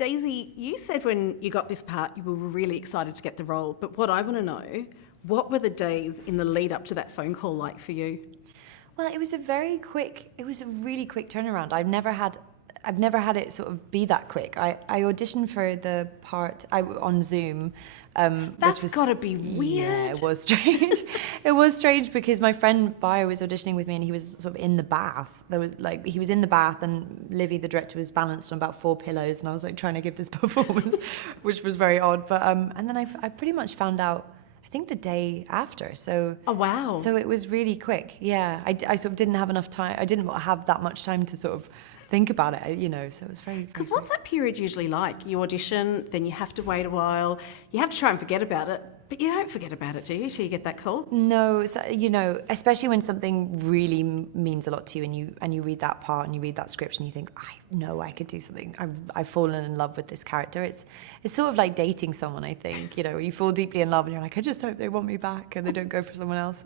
Daisy, you said when you got this part you were really excited to get the role, but what I want to know, what were the days in the lead up to that phone call like for you? Well, it was a really quick turnaround. I've never had it sort of be that quick. I auditioned for the part on Zoom. That's got to be weird. Yeah, it was strange. It was strange because my friend Bio was auditioning with me, and he was sort of in the bath. He was in the bath, and Livy, the director, was balanced on about 4 pillows, and I was like trying to give this performance, which was very odd. But and then I pretty much found out, I think, the day after. So oh wow! So it was really quick. Yeah, I sort of didn't have enough time. I didn't have that much time to sort of think about it, so it was very... Because what's that period usually like? You audition, then you have to wait a while, you have to try and forget about it, but you don't forget about it, do you, till you get that call? No, so, especially when something really means a lot to you, and you read that part and you read that script and you think, I know I could do something. I've fallen in love with this character. It's sort of like dating someone, I think, you fall deeply in love and you're like, I just hope they want me back and they don't go for someone else.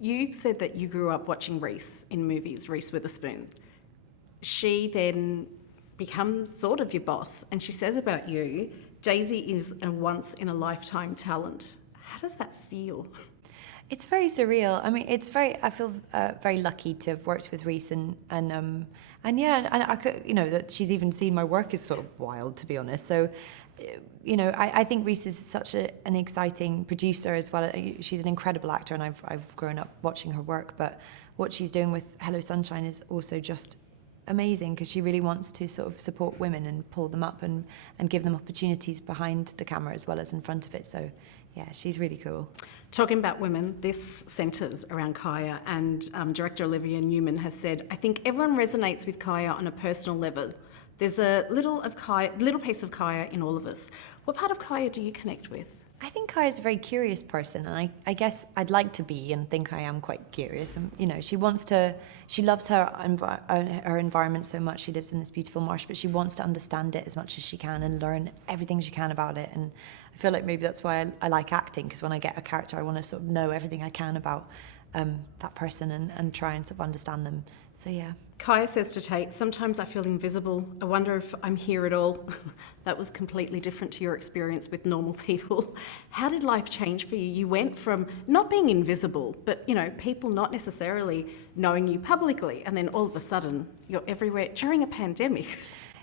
You've said that you grew up watching Reese in movies, Reese Witherspoon. She then becomes sort of your boss, and she says about you, Daisy is a once-in-a-lifetime talent. How does that feel? It's very surreal. I mean, I feel very lucky to have worked with Reese, and I could, that she's even seen my work is sort of wild, to be honest. So, I think Reese is such an exciting producer as well. She's an incredible actor, and I've grown up watching her work. But what she's doing with Hello Sunshine is also just amazing, because she really wants to sort of support women and pull them up and give them opportunities behind the camera as well as in front of it. So yeah, she's really cool. Talking about women, this centres around Kaya, and director Olivia Newman has said, I think everyone resonates with Kaya on a personal level. There's a little piece of Kaya in all of us. What part of Kaya do you connect with? I think Kaya's a very curious person, and I guess I'd like to be and think I am quite curious. And she loves her environment so much. She lives in this beautiful marsh, but she wants to understand it as much as she can and learn everything she can about it. And I feel like maybe that's why I like acting, because when I get a character, I want to sort of know everything I can about that person and try and sort of understand them. So yeah. Kaya says to Tate, sometimes I feel invisible. I wonder if I'm here at all. That was completely different to your experience with normal people. How did life change for you? You went from not being invisible, but, people not necessarily knowing you publicly, and then all of a sudden you're everywhere during a pandemic.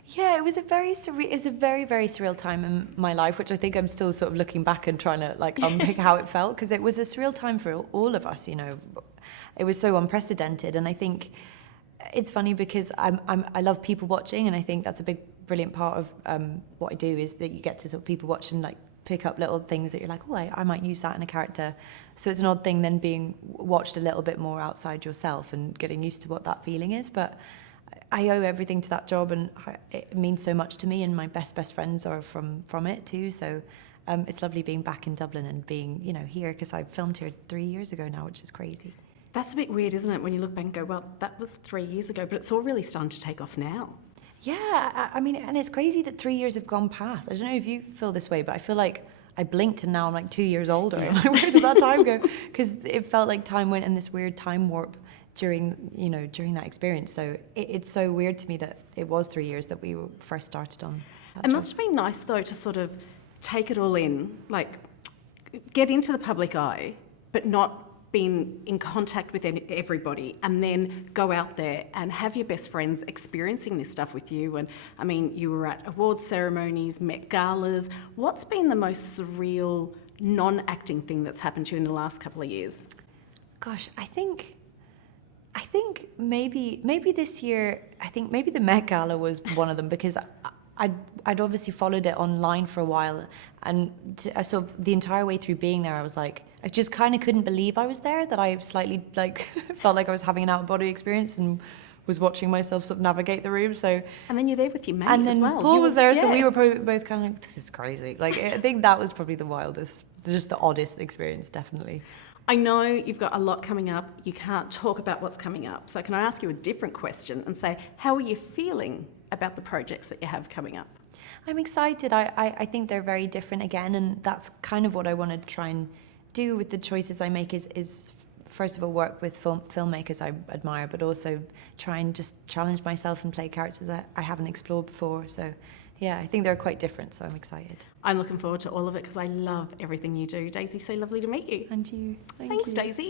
Yeah, it was a very, very surreal time in my life, which I think I'm still sort of looking back and trying to unpick how it felt, because it was a surreal time for all of us. It was so unprecedented, and I think it's funny because I love people watching, and I think that's a brilliant part of what I do, is that you get to sort of people watch and pick up little things that you're like, oh, I might use that in a character. So it's an odd thing then being watched a little bit more outside yourself and getting used to what that feeling is. But I owe everything to that job, and it means so much to me, and my best friends are from it too. So it's lovely being back in Dublin and being here, because I filmed here 3 years ago now, which is crazy. That's a bit weird, isn't it, when you look back and go, well, that was 3 years ago, but it's all really starting to take off now. Yeah, I mean, and it's crazy that 3 years have gone past. I don't know if you feel this way, but I feel like I blinked and now I'm 2 years older. Yeah. Where did that time go? Because it felt like time went in this weird time warp during that experience. So it's so weird to me that it was 3 years that we first started on that job. Must have been nice, though, to sort of take it all in, get into the public eye, but not been in contact with everybody, and then go out there and have your best friends experiencing this stuff with you. And I mean, you were at awards ceremonies, MET Galas. What's been the most surreal non-acting thing that's happened to you in the last couple of years? Gosh, I think maybe this year, maybe the MET Gala was one of them, because I'd obviously followed it online for a while, and sort of the entire way through being there, I was like, I just kind of couldn't believe I was there, that I slightly felt like I was having an out-of-body experience and was watching myself sort of navigate the room. So, and then you're there with your mate and then as well. Paul was there, so we were both kind of like, this is crazy. I think that was probably the wildest, just the oddest experience, definitely. I know you've got a lot coming up. You can't talk about what's coming up. So can I ask you a different question and say, how are you feeling about the projects that you have coming up? I'm excited. I think they're very different again, and that's kind of what I want to try and do with the choices I make, is first of all work with filmmakers I admire, but also try and just challenge myself and play characters I haven't explored before. So yeah, I think they're quite different, so I'm excited. I'm looking forward to all of it because I love everything you do. Daisy, so lovely to meet you. And you. Thanks, you. Daisy.